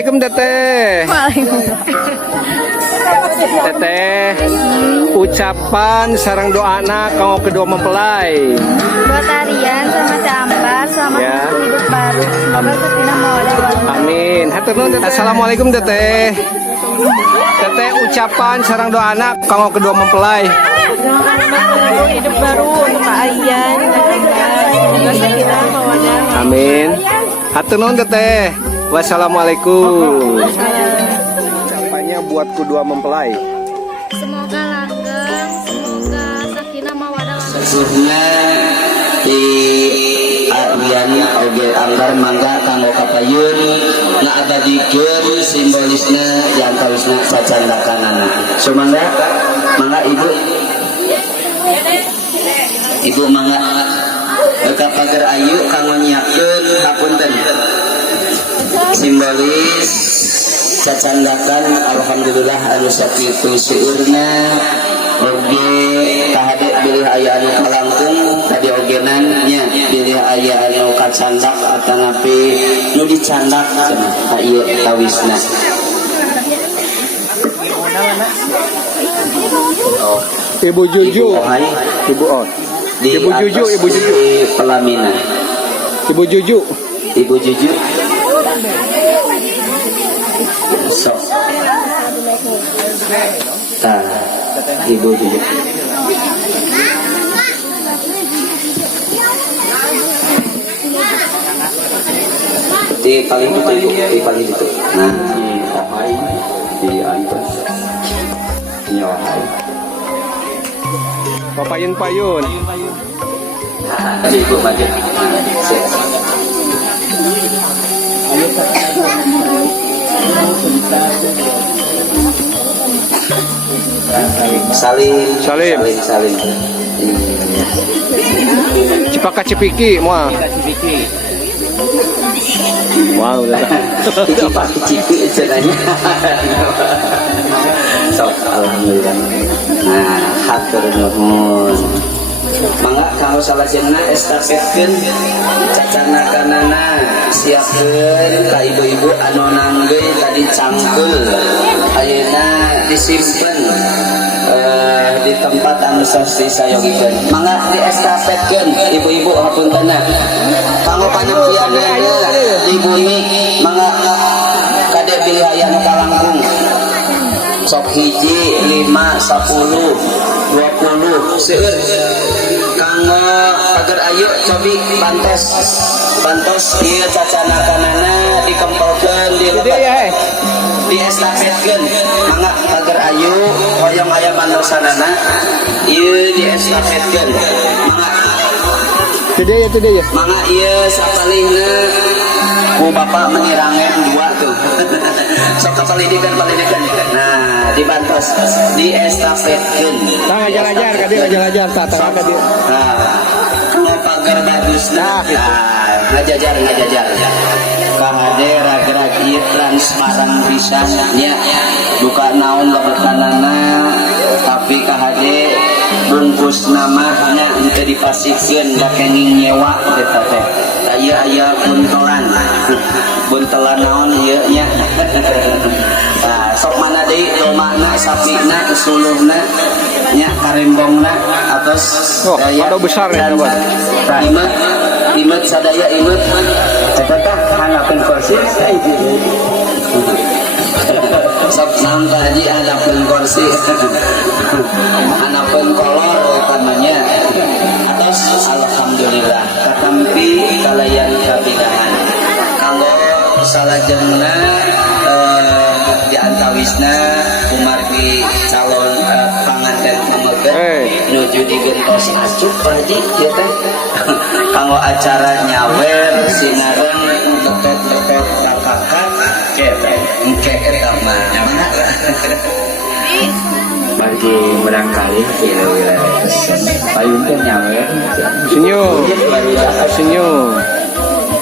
Assalamualaikum Teteh. Teteh, ucapan sarang doa anak kanggo kedua mempelai. Buat Aryan sama Campar, selamat Ya. hidup baru. Semoga sakinah mawaddah warahmah. Amin. Hatur nuhun Teteh. Assalamualaikum Teteh. Teteh, ucapan sarang doa anak kanggo kedua mempelai. Semoga hidup baru untuk Pak Aryan dan Campar. Semoga sakinah mawaddah. Amin. Hatur nuhun Teteh. Wassalamualaikum. Ucapannya buat kedua mempelai. Semoga langgeng, semoga sakinah mawaddah warahmah. Sesungguhnya di Aryan oge anggar mangga kanggo kapayun ngaabadikeun simbolisna yang kawisna sacandakanana. Sumangga mangga ibu mangga kapager ayu kanggo nyiapkeun hapunten simbolis cacandakan alhamdulillah anu sakitu seueurna oge kahade bilih aya anu kalangkung tadi ogenan nya bilih aya anu kacandak atanapi nu dicandak cenah ieu tawisna. Oh, Ibu Juju. Ibu Oh. di Ibu Juju, atas Ibu Juju. di pelaminan. Ibu Juju. Ibu Juju. Sok. Tah, Ibu Juju. Di paling itu, di paling itu. Nah, di atas. Nyohai. Papayun-payun. Ibu maju. Salim. Cipaka Cipiki moal. Wow, udah. Cipi cenanya. Sok alhamdulillah. Nah, hatur nuhun. Mangga kalau salah jenna estafetkeun cacanakanana siapkeun ka ibu-ibu anu nanggeui tadi cangkul ayeuna disimpen di tempat anu sasti sayogikeun. Mangga diestafetkeun ibu-ibu hapuntenna. Kanggo panyucianna di bumi mangga kade pilih aya nu kalangkung. Sok hiji 5 10 20 seueur kanggo pager ayu cobi bantos ieu cacanakanana dikempelkeun di estafetkeun mangga pager ayu hoyong aya bantosanana ieu di estafetkeun mangga Teu ya. mangga ieu sapalihna ku bapak menyirangen 2 tuh. Sok kapalidikan. Nah, dibantos, di estafetkeun. Tah ngajar-ajar ka dieu, ngajar-ajar tah ka dieu. Nah, kalau pagar bagus Nah, gitu. ngajajar. Kahade rag-rag ieu transparan pisan nya. Duka naon lebetanana tapi kahade bungkus namanya untuk dipasikeun bakenging nyewa eta teh. Ieu aya buntelan naon ieu nya. Nah, sok mana deui domana sapina usuluhna nya karembongna atos ada besar ya imut sadaya imut eta tah hanapeun kursi sok naon tah haji hanapeun kursi hanapeun kolor utamanya atos alhamdulillah katampi kalayan kabidahan kanggo salajengna di antawisna kumargi calon panganten pamegeh nuju di gentos acup haji kieu teh kanggo acara nyawer sinareng deket-deket kakak engke eta mah bagi barangkali kira wilayah payung teh nyawer Senyum.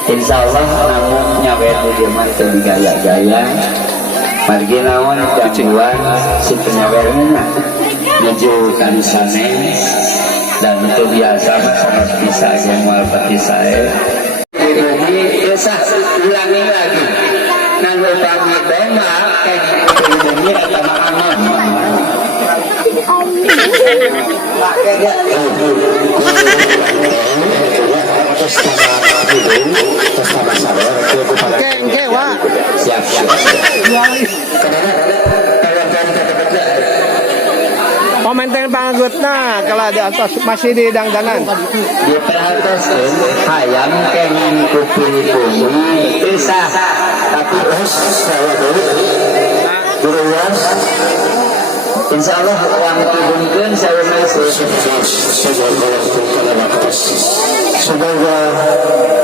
Insya Allah namun nyawer di mah teu gaya-gaya margi naon gangguan si penyawerna nuju kan sanes dan itu biasa sangat bisa aja mual pati saya. Jadi sah ulangi lagi. Nah upami doma kayak ini atau makanan. Pakai dia. Terus sama saya Oke, Wak. siap. Komentar pangagutna kalau di atas masih di dangdanan. Di perhatikan hayam kengen kuping bisa tapi terus saya dulu beruas. Insya Allah uang tibungkeun saya masuk. Semoga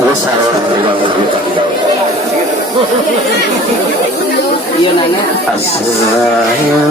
besar uang tibungkeun. Iya nanya. Kasasaya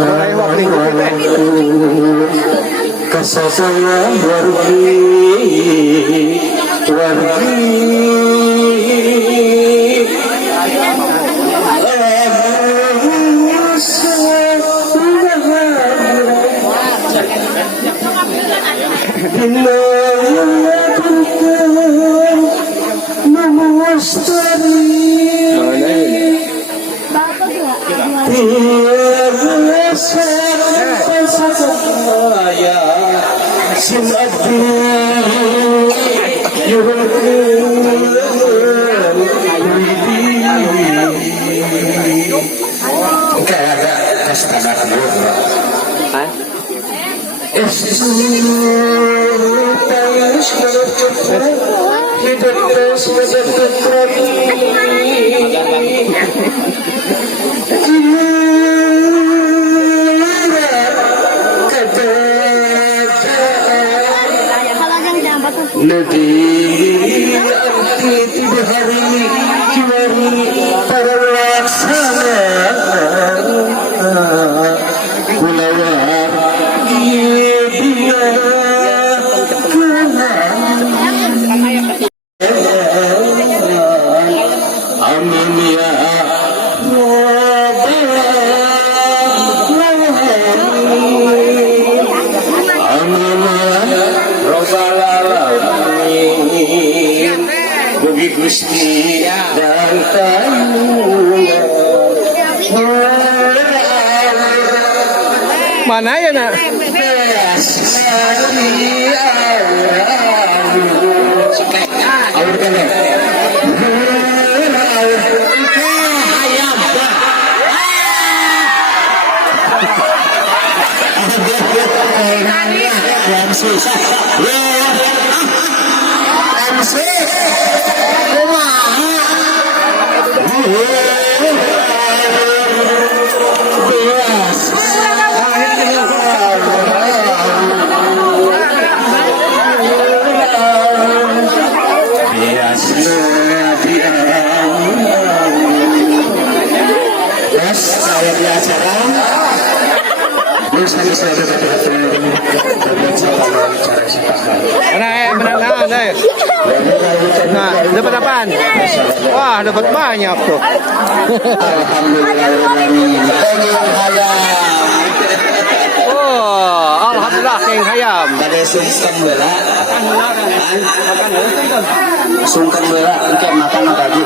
lebih arti tidak hari kiwari para laksana kulawar dia amin ya Gusti dan Mana ya nak? Nah, dapat apaan? Wah, dapat banyak tuh. Oh, alhamdulillah keng hayam. Pada sungkan bela, sungkan bela, engke makan tadi.